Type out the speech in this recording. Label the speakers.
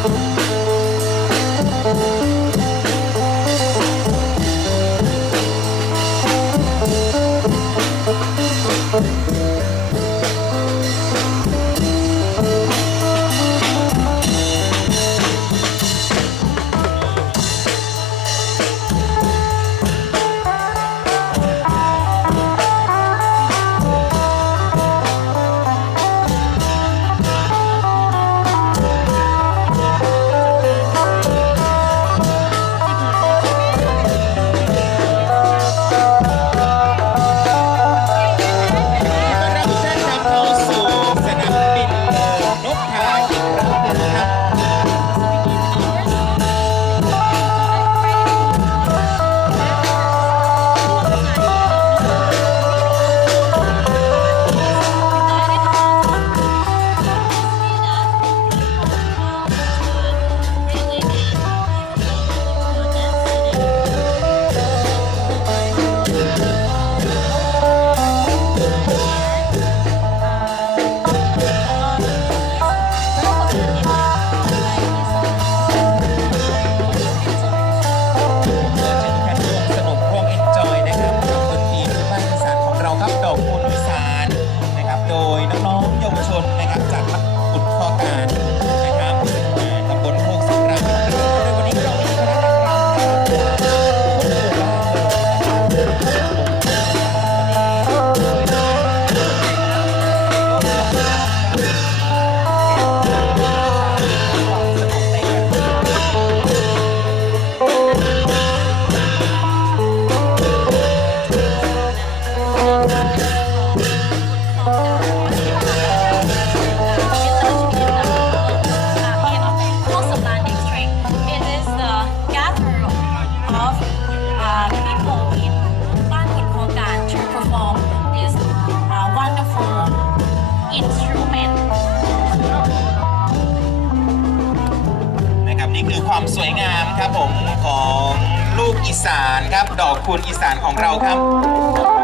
Speaker 1: Thank you. 好过ี่คือความสวยงามครับผมของลูกอีสานครับ ดอกคูณอีสานของเราครับ